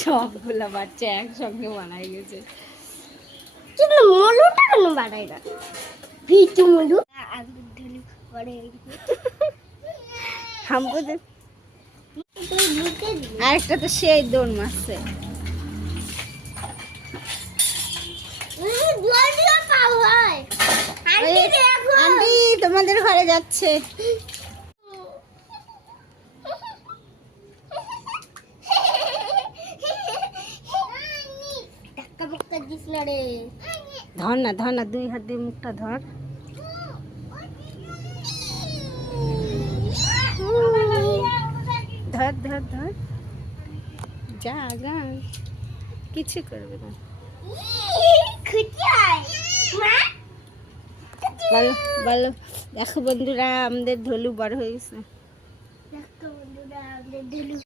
সবগুলা বাচ্চা একসঙ্গে বানাই গেছে। কিন্তু মলুটা কেন বানাই না? ভিতু মলু আগুন ঢেলে পড়ে হামবো দে। আরেকটা তো সেই দৌড় মারছে। আন্টি তোমাদের ঘরে যাচ্ছে। ধর না ধর না, 2 হাত দিয়ে মুখটা ধর। ধর ধর ধর, যা যা, কিছু করবে না। বলো বলো, দেখো বন্ধুরা আমাদের ঢোলু বড় হয়ে গেছে।